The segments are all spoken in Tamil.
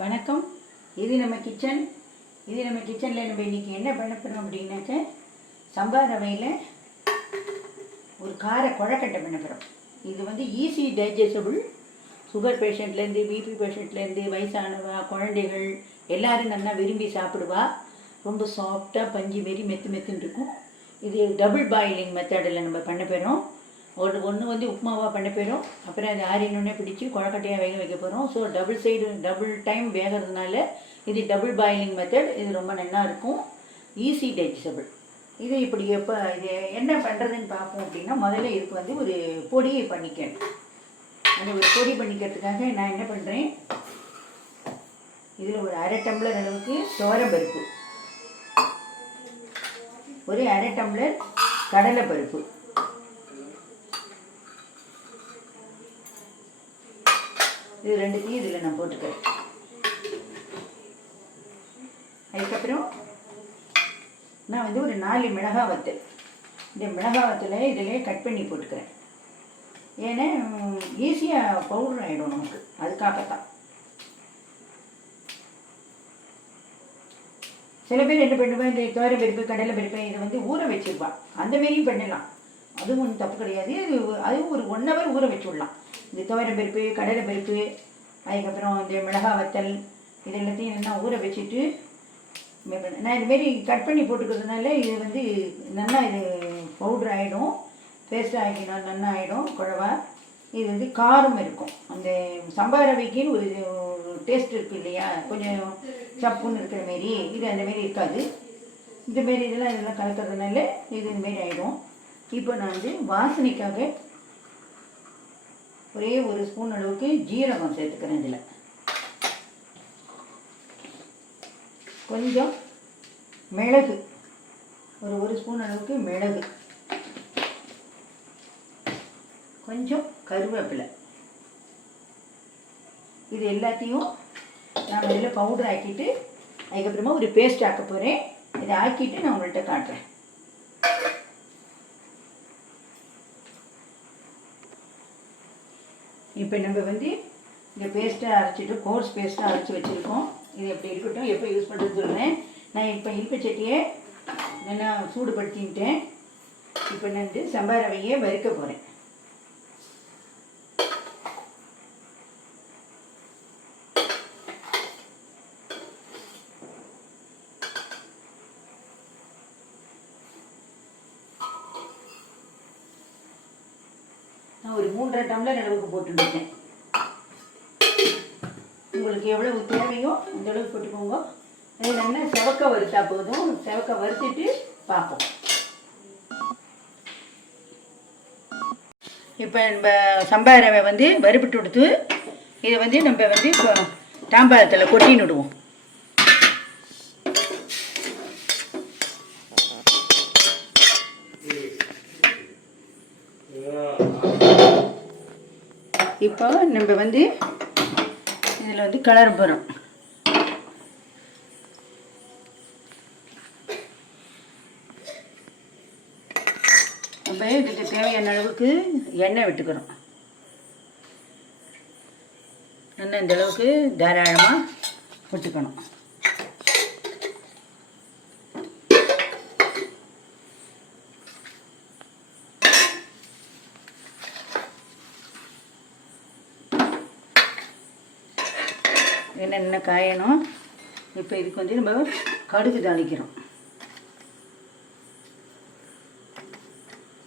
வணக்கம். இது நம்ம கிச்சனில் நம்ம இன்றைக்கி என்ன பண்ண போகிறோம் அப்படின்னாக்க, சம்பா ரவையில் ஒரு கார கொழக்கட்டை பண்ண போகிறோம். இது வந்து ஈஸி டைஜஸ்டபிள். சுகர் பேஷண்ட்லேருந்து, பிபி பேஷண்ட்லேருந்து, வயசானவா, குழந்தைகள் எல்லோரும் நல்லா விரும்பி சாப்பிடுவா. ரொம்ப சாஃப்டாக பஞ்சு மாரி மெத்துன்னு இருக்கும். இது டபுள் பாயிலிங் மெத்தடில் நம்ம பண்ண போகிறோம். ஒன்று வந்து உப்புமாவாக பண்ண போயிடும். அப்புறம் அது ஆறினோடனே பிடிச்சி கொழக்கட்டையாக வேக வைக்க போகிறோம். ஸோ டபுள் டைம் வேகிறதுனால இது டபுள் பாயிலிங் மெத்தட். இது ரொம்ப நல்லா இருக்கும், ஈஸி டைஜஸ்டபிள். இது இப்படி இது என்ன பண்ணுறதுன்னு பார்ப்போம். அப்படின்னா முதல்ல இதுக்கு வந்து ஒரு பொடியை பண்ணிக்கணும். அந்த ஒரு பொடி பண்ணிக்கிறதுக்காக நான் என்ன பண்ணுறேன், இதில் ஒரு அரை டம்ளர் அளவுக்கு துவரம்பருப்பு, ஒரு அரை டம்ளர் கடலைப்பருப்பு, இது ரெண்டுத்தையும் இதில் நான் போட்டுக்கிறேன். அதுக்கப்புறம் நான் வந்து ஒரு 4 மிளகாய் வத்தல், இந்த மிளகாய் வத்தலை இதிலே கட் பண்ணி போட்டுக்கிறேன். ஏன்னா ஈஸியாக பவுடர் ஆகிடும் நமக்கு, அதுக்காகத்தான். சில பேர் என்ன பண்ணுவேன், இந்த துவரம்பருப்பு, கடலை பருப்பு இதை வந்து ஊற வச்சிருவா. அந்த மாரியும் பண்ணலாம், அதுவும் ஒன்றும் தப்பு கிடையாது. அதுவும் ஒரு 1 ஹவர் ஊற வச்சுடலாம். இந்த துவரம்பருப்பு, கடலை பருப்பு, அதுக்கப்புறம் இந்த மிளகாய் வத்தல், இது எல்லாத்தையும் நல்லா ஊற வச்சுட்டு நான் இதுமாரி கட் பண்ணி போட்டுக்கிறதுனால இது வந்து நல்லா இது பவுட்ரு ஆகிடும், பேஸ்ட் ஆகிக்கணும், நல்லா ஆகிடும் குழவா. இது வந்து காரம் இருக்கும். அந்த சம்பா ரவைக்குன்னு ஒரு டேஸ்ட் இருக்குது இல்லையா, கொஞ்சம் சப்புன்னு இருக்கிற மாரி. இது அந்தமாரி இருக்காது. இந்தமாரி இதெல்லாம் கலக்கிறதுனால இது இந்தமாரி ஆகிடும். இப்போ நான் வந்து வாசனைக்காக ஒரே 1 ஸ்பூன் அளவுக்கு ஜீரகம் சேர்த்துக்கிறேன். இதில் கொஞ்சம் மிளகு, ஒரு ஸ்பூன் அளவுக்கு மிளகு, கொஞ்சம் கருவேப்பிலை. இது எல்லாத்தையும் நான் இதில் பவுடர் ஆக்கிட்டு அதுக்கப்புறமா ஒரு பேஸ்ட் ஆக்க போகிறேன். இதை ஆக்கிட்டு நான் உங்கள்கிட்ட காட்டுறேன். இப்போ நம்ம வந்து இந்த பேஸ்ட்டை அரைச்சிட்டு கோர்ஸ் பேஸ்ட்டாக அரைச்சி வச்சுருக்கோம். இது எப்படி இருக்கட்டும், எப்போ யூஸ் பண்ணுறது சொல்கிறேன். நான் இப்போ இல்பச்சட்டியை நல்லா சூடுபடுத்தின்ட்டேன். இப்போ நான் வந்து சம்பா ரவையை வறுக்க போகிறேன். நான் ஒரு 3.5 டம்ளர் அளவுக்கு போட்டுருக்கேன். உங்களுக்கு எவ்வளவு தேவையோ அந்த அளவுக்கு போட்டுக்கோங்க. அதில் என்ன செவக்க வறுத்தா போதும். செவக்க வறுத்துட்டு பார்ப்போம். இப்போ நம்ம சம்பா ரவை வந்து வறுபட்டு கொடுத்து இதை வந்து நம்ம வந்து இப்போ தாம்பாளத்தில் கொட்டின்னு விடுவோம். இப்போ நம்ம வந்து இதில் வந்து கலர் போகிறோம். நம்ம இதுக்கு தேவையான அளவுக்கு எண்ணெய் விட்டுக்கிறோம். எண்ணெய் இந்த அளவுக்கு தாராளமாக விட்டுக்கணும். எண்ணெய் காயணும். இப்போ இதுக்கு வந்து நம்ம கடுகு தாளிக்கிறோம்.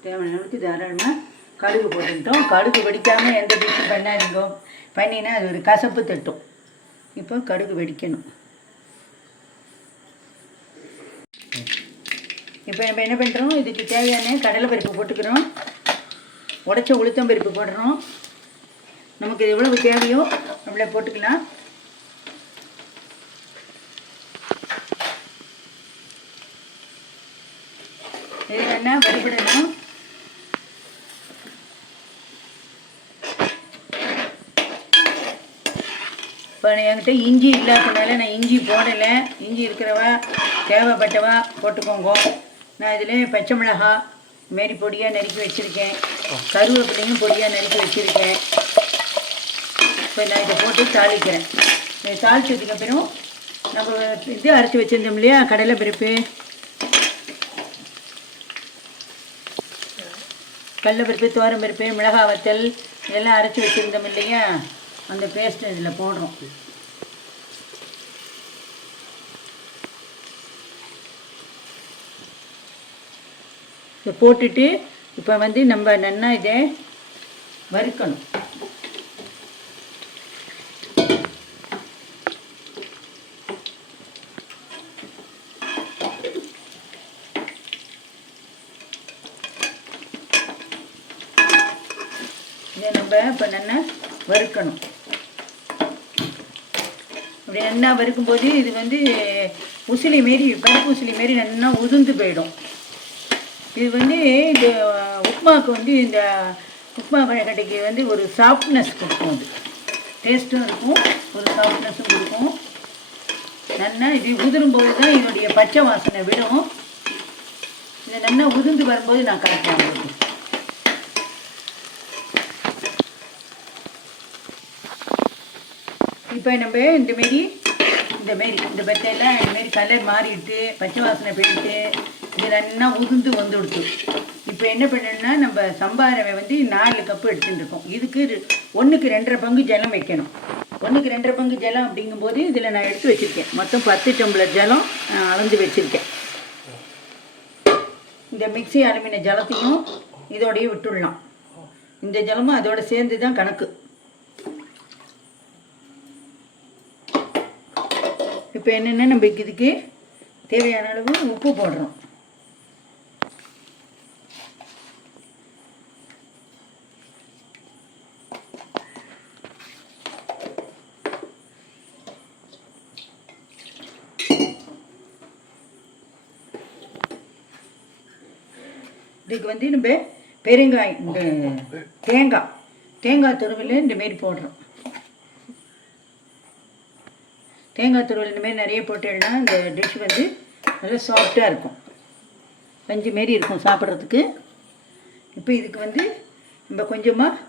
தேவையான அளவுக்கு தாராளமாக கடுகு போட்டுக்கிட்டோம். கடுகு வெடிக்காமல் எந்த டிஷ்ஷும் பண்ணாதீங்க. பண்ணினா அது ஒரு கசப்பு தட்டும். இப்போ கடுகு வெடிக்கணும். இப்போ நம்ம என்ன பண்ணுறோம், இதுக்கு தேவையான கடலை பருப்பு போட்டுக்கிறோம், உடைச்ச உளுத்தம் பருப்பு போடுறோம். நமக்கு இது எவ்வளவு தேவையோ நம்மளே போட்டுக்கலாம். இது என்ன வறுபடணும். இப்போ என்கிட்ட இஞ்சி இல்லாததுனால நான் இஞ்சி போடலை. இஞ்சி இருக்கிறவா தேவைப்பட்டவா போட்டுக்கோங்க. நான் இதில் பச்சை மிளகாய் மாரி பொடியாக நறுக்கி வச்சுருக்கேன். கருவேப்பிலையும் பொடியாக நறுக்கி வச்சுருக்கேன். இப்போ நான் இதை போட்டு தாளிக்கிறேன். தாளிச்சதுக்கு அப்புறம் நம்ம இது அரைச்சி வச்சுருந்தோம் இல்லையா, கடலை பருப்பு, கடலைப்பருப்பு, துவரம்பருப்பு, மிளகாய் வத்தல் இதெல்லாம் அரைச்சி வச்சுருந்தோம் இல்லையா, அந்த பேஸ்ட்டு இதில் போடுறோம். இதை போட்டுட்டு இப்போ வந்து நம்ம நல்லா இதை வறுக்கணும். இதை நம்ம இப்போ நல்லா வறுக்கணும். அப்படி நல்லா வறுக்கும்போது இது வந்து உசிலி மாரி, பருப்பு உசிலி மாரி நல்லா உதிர்ந்து போயிடும். இது வந்து இந்த உப்புமாவுக்கு வந்து இந்த உப்புமா கொழுக்கட்டைக்கு வந்து ஒரு சாஃப்ட்னஸ் கொடுக்கும். அது டேஸ்ட்டும் இருக்கும், ஒரு சாஃப்ட்னஸும் கொடுக்கும். நல்லா இது உதிரும்போது தான் இதனுடைய பச்சை வாசனை விடும். இதை நல்லா உதிர்ந்து வரும்போது நான் காட்டுறேன். இப்போ நம்ம இந்தமாரி இந்த பத்தையெல்லாம் இந்தமாரி கலர் மாறிட்டு பச்சை வாசனை போயிட்டு இது நல்லா உதிர்ந்து வந்துடுச்சு. இப்போ என்ன பண்ணணும்னா நம்ம சம்பா ரவை வந்து 4 கப்பு எடுத்துகிட்டு இருக்கோம். இதுக்கு 1க்கு 2.5 பங்கு ஜலம் வைக்கணும். 1க்கு 2.5 பங்கு ஜலம் அப்படிங்கும்போது இதில் நான் எடுத்து வச்சுருக்கேன். மொத்தம் 10 டம்ளர் ஜலம் அளந்து வச்சுருக்கேன். இந்த மிக்ஸி அலுமின ஜலத்தையும் இதோடையே விட்டுடலாம். இந்த ஜலமும் அதோட சேர்ந்து தான் கணக்கு. இப்போ என்னென்னா நம்ம இதுக்கு தேவையான அளவு உப்பு போடுறோம். இதுக்கு வந்து நம்ம பெருங்காயம், இந்த தேங்காய் துருவல் இந்தமாரி போடுறோம். தேங்காய் துருவல் இந்தமாரி நிறைய போட்டோம்னா இந்த டிஷ் வந்து நல்லா சாஃப்டாக இருக்கும், பஞ்சு மாரி இருக்கும் சாப்பிட்றதுக்கு. இப்போ இதுக்கு வந்து நம்ம கொஞ்சமாக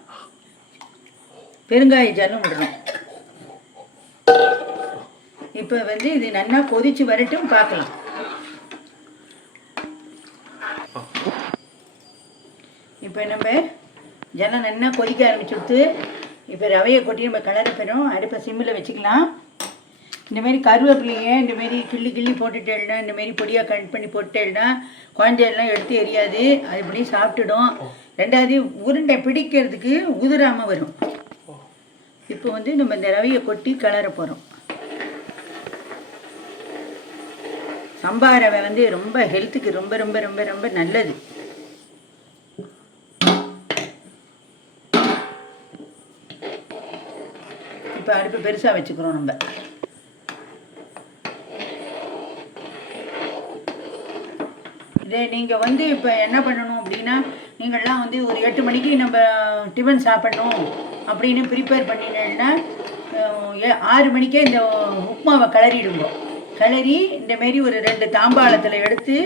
பெருங்காய ஜலம் விடுறோம். இப்போ வந்து இது நல்லா கொதித்து வரட்டும், பார்க்கலாம். இப்போ நம்ம ஜலம் நல்லா கொதிக்க ஆரம்பிச்சுட்டு இப்போ ரவையை கொட்டி நம்ம கிளற போகிறோம். அடுப்பை சிம்மில் வச்சுக்கலாம். இந்தமாரி கருவேப்பிலையை இந்தமாரி கிள்ளி போட்டுட்டேன்னா, இந்தமாரி பொடியாக கட் பண்ணி போட்டுட்டேன்னா குழந்தையெல்லாம் எடுத்து எரியாது, அது இப்படி சாப்பிட்டுடும். 2வது உருண்டை பிடிக்கிறதுக்கு உதிராமல் வரும். இப்போ வந்து நம்ம இந்த ரவையை கொட்டி கிளற போகிறோம். சம்பா ரவை வந்து ரொம்ப ஹெல்த்துக்கு ரொம்ப ரொம்ப ரொம்ப ரொம்ப நல்லது. இப்போ அடுப்பு பெருசாக வச்சுக்கிறோம். நம்ம இதே நீங்கள் வந்து இப்போ என்ன பண்ணணும் அப்படின்னா, நீங்கள்லாம் வந்து ஒரு 8 மணிக்கு நம்ம டிஃபன் சாப்பிடணும் அப்படின்னு ப்ரிப்பேர் பண்ணினேன்னா 6 மணிக்கே இந்த உப்புமாவை கிளறிடுங்க. கிளறி இந்தமாரி ஒரு 2 தாம்பாளத்தில் எடுத்து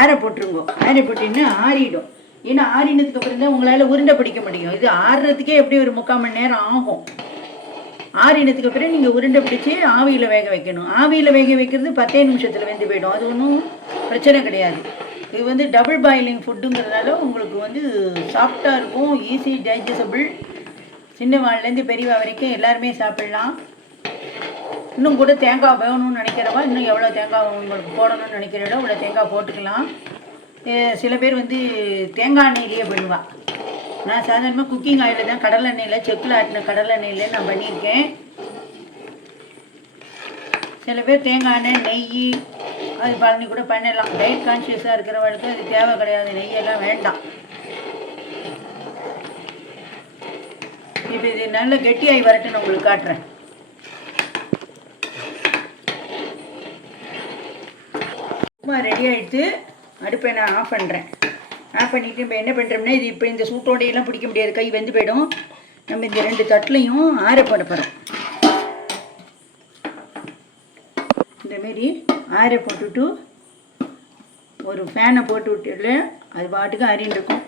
ஆற போட்டுருங்க. ஆற போட்டிங்கன்னா ஆறிடும். ஏன்னா ஆறினதுக்கு அப்புறம் தான் உங்களால் உருண்டை பிடிக்க முடியும். இது ஆறுறதுக்கே எப்படி ஒரு 3/4 மணி நேரம் ஆகும். ஆறினதுக்கு அப்புறம் நீங்கள் உருண்டை பிடிச்சி ஆவியில் வேக வைக்கணும். ஆவியில் வேக வைக்கிறது 10 நிமிஷத்தில் வெந்து போயிடும். அது ஒன்றும் பிரச்சனை கிடையாது. இது வந்து டபுள் பாயிலிங் ஃபுட்டுங்கிறதுனால உங்களுக்கு வந்து சாஃப்டாக இருக்கும், ஈஸி டைஜஸ்டபிள். சின்னவாள்லேருந்து பெரியவா வரைக்கும் எல்லாருமே சாப்பிட்லாம். இன்னும் கூட தேங்காய் வேணும்னு நினைக்கிறவா இன்னும் எவ்வளோ தேங்காய் உங்களுக்கு போடணும்னு நினைக்கிறதோ இவ்வளோ தேங்காய் போட்டுக்கலாம். சில பேர் வந்து தேங்காய் எண்ணெயிலேயே பண்ணுவாள். நான் சாதாரணமாக குக்கிங் ஆயிலில் தான், கடலை எண்ணெயில், செக்கில் ஆட்டின கடலை எண்ணெயில் நான் பண்ணியிருக்கேன். சில பேர் தேங்காய் எண்ணெய், நெய் அது பழனி கூட பண்ணலாம். டயட் கான்ஷியஸாக இருக்கிறவங்களுக்கு அது தேவை கிடையாது, நெய்யெல்லாம் வேண்டாம். இப்போ இது நல்ல கெட்டியாகி வரட்டுன்னு உங்களுக்கு காட்டுறேன். உப்புமா ரெடி ஆகிடுத்து. அடுப்பை நான் ஆஃப் பண்ணுறேன். ஆஃப் பண்ணிவிட்டு இப்போ என்ன பண்ணுறோம்னா, இது இப்போ இந்த சூட்டோடையெல்லாம் பிடிக்க முடியாது, கை வெந்து போயிடும். நம்ம இந்த 2 தட்டுலையும் ஆற போட போகிறோம். இந்தமாரி ஆற போட்டுவிட்டு ஒரு ஃபேனை போட்டு விட்டுல அது பாட்டுக்கு ஆறின்னு இருக்கும்.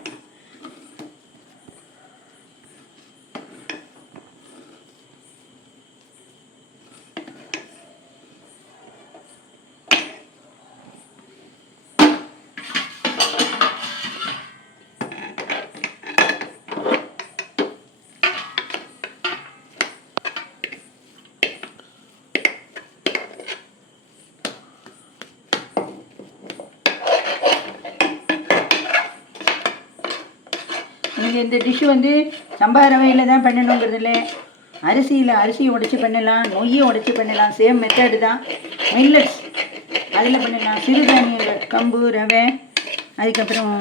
நீங்கள் இந்த டிஷ்ஷு வந்து சம்பா ரவையில் தான் பண்ணணுங்கிறது இல்லை, அரிசியை உடைச்சி பண்ணலாம், நொய்யை உடைச்சி பண்ணலாம், சேம் மெத்தடு தான். மில்லட்ஸ் அதில் பண்ணலாம், சிறுதானியங்கள் கம்பு ரவை, அதுக்கப்புறம்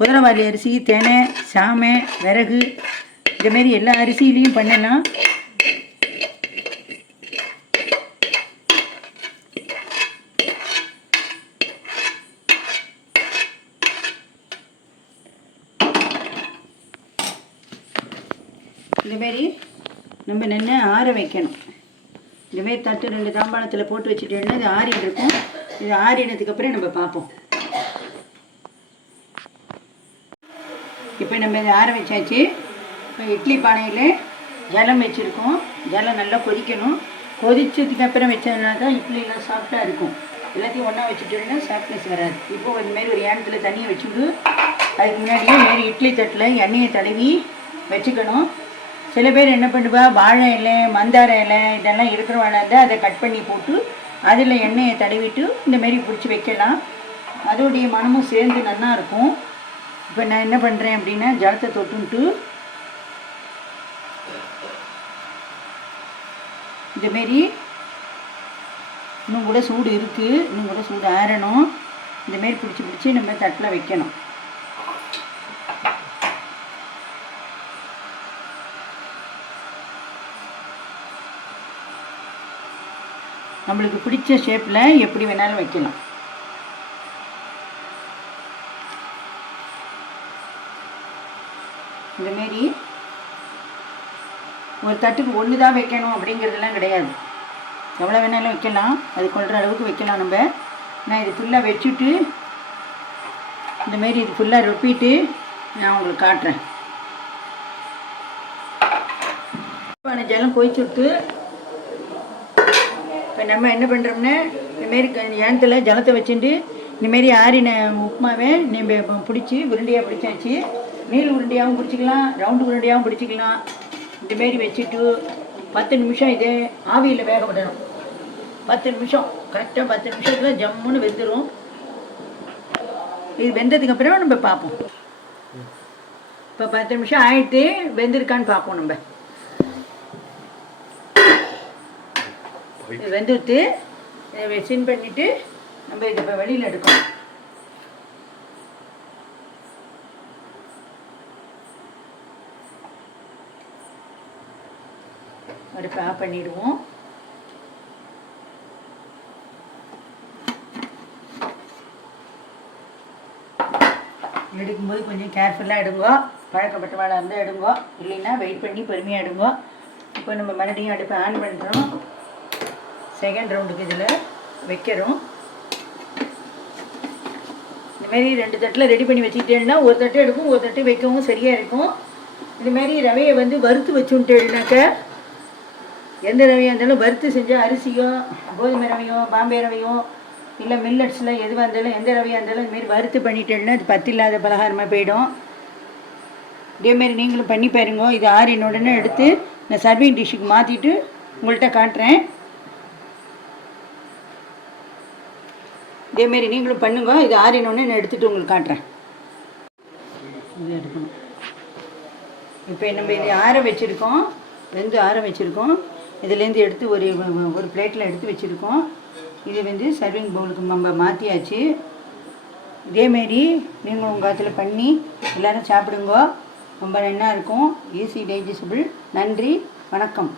குதிரைவாலி அரிசி, தினை, சாமை, விறகு, இதுமாரி எல்லா அரிசியிலையும் பண்ணலாம். இந்தமாரி நம்ம நல்லா ஆற வைக்கணும். இந்தமாரி தட்டு 2 தாம்பாளத்தில் போட்டு வச்சுட்டோம்னா இது ஆறிட்டு இருக்கும். இது ஆறினதுக்கப்புறம் நம்ம பார்ப்போம். இப்போ நம்ம இதை ஆற வச்சாச்சு. இப்போ இட்லி பானையில் ஜலம் வச்சுருக்கோம். ஜலம் நல்லா கொதிக்கணும். கொதிச்சதுக்கப்புறம் வச்சதுனா தான் இட்லிலாம் சாஃப்டாக இருக்கும். எல்லாத்தையும் ஒன்றா வச்சுட்டோம்னா சாஃப்ட்னஸ் வராது. இப்போ இதுமாரி ஒரு ஏனத்தில் தண்ணியை வச்சுட்டு அதுக்கு முன்னாடியே மாரி இட்லி தட்டில் எண்ணெயை தடவி வச்சுக்கணும். சில பேர் என்ன பண்ணுவா, வாழை இலை, மந்தார இலை இதெல்லாம் இருக்கிறவாழ இருந்தால் அதை கட் பண்ணி போட்டு அதில் எண்ணெயை தடவிட்டு இந்தமாரி பிடிச்சி வைக்கலாம். அதோடைய மனமும் சேர்ந்து நல்லா இருக்கும். இப்போ நான் என்ன பண்ணுறேன் அப்படின்னா, ஜலத்தை தொட்டுன்ட்டு இந்தமாரி இன்னும் கூட சூடு இருக்குது, இன்னும் கூட சூடு ஆறணும். இந்தமாரி பிடிச்சி நம்ம தட்டில் வைக்கணும். நம்மளுக்கு பிடிச்ச ஷேப்பில் எப்படி வேணாலும் வைக்கலாம். இந்தமாரி ஒரு தட்டுக்கு ஒன்று தான் வைக்கணும் அப்படிங்கிறதுலாம் கிடையாது. எவ்வளோ வேணாலும் வைக்கலாம், அது கொள்கிற அளவுக்கு வைக்கலாம். நான் இது ஃபுல்லாக வச்சுட்டு இந்தமாரி இது ஃபுல்லாக ரொப்பிட்டு நான் உங்களுக்கு காட்டுறேன். இப்போ ஜலம் கொதிச்சு விட்டு இப்போ நம்ம என்ன பண்ணுறோம்னா, இந்தமாரி ஏனத்தில் ஜலத்தை வச்சுட்டு இந்தமாரி ஆறின உப்புமாவே நம்ம பிடிச்சி உருண்டையாக பிடிச்சாச்சு. நீள் உருண்டையாகவும் பிடிச்சிக்கலாம், ரவுண்டு உருண்டையாகவும் பிடிச்சிக்கலாம். இந்தமாரி வச்சுட்டு 10 நிமிஷம் இதே ஆவியில் வேக விடணும். 10 நிமிஷம் கரெக்டாக 10 நிமிஷத்தில் ஜம்முன்னு வெந்துடும். இது வெந்ததுக்கப்புறம் நம்ம பார்ப்போம். இப்போ 10 நிமிஷம் ஆகிட்டு வெந்திருக்கான்னு பார்ப்போம். நம்ம வெந்துட்டு சின் பண்ணிவிட்டு நம்ம இதை இப்போ வெளியில் எடுக்கணும். அடுப்பை ஆஃப் பண்ணிடுவோம். எடுக்கும்போது கொஞ்சம் கேர்ஃபுல்லாக எடுங்கோ. பழக்கப்பட்ட வாழை இருந்தால் எடுங்கோ, இல்லைன்னா வெயிட் பண்ணி பொறுமையாக எடுங்கோ. இப்போ நம்ம மறுபடியும் அடுப்பை ஆன் பண்ணுறோம். செகண்ட் ரவுண்டுக்கு இதில் வைக்கிறோம். இதுமாரி 2 தட்டில் ரெடி பண்ணி வச்சுக்கிட்டேன்னா ஒரு தட்டு எடுக்கும், ஒரு தட்டு வைக்கவும் சரியாக இருக்கும். இதுமாரி ரவையை வந்து வறுத்து வச்சுட்டேன்னாக்க, எந்த ரவையாக இருந்தாலும் வறுத்து செஞ்சால் அரிசியோ கோதுமை ரவையோ பாம்பே ரவையோ இல்லை மில்லட்ஸில் எதுவாக இருந்தாலும் எந்த ரவையாக இருந்தாலும் இதுமாரி வறுத்து பண்ணிட்டேன்னா அது பத்து இல்லாத பலகாரமாக போயிடும். இதேமாரி நீங்களும் பண்ணி பாருங்க. இது ஆறின உடனே எடுத்து நான் சர்விங் டிஷ்ஷுக்கு மாற்றிட்டு உங்கள்கிட்ட காட்டுறேன். இதேமாரி நீங்களும் பண்ணுங்க. இது ஆறினோடனே நான் எடுத்துகிட்டு உங்களுக்கு காட்டுறேன். இது எடுக்கணும். இப்போ நம்ம இதை ஆற வச்சுருக்கோம், வெந்து ஆற வச்சுருக்கோம். இதுலேருந்து எடுத்து ஒரு பிளேட்டில் எடுத்து வச்சுருக்கோம். இது வந்து சர்விங் பவுலுக்கு நம்ம மாற்றியாச்சு. இதேமாரி நீங்கள் உங்கள் காலத்தில் பண்ணி எல்லோரும் சாப்பிடுங்க. ரொம்ப நல்லா இருக்கும். Easy digestible. நன்றி, வணக்கம்.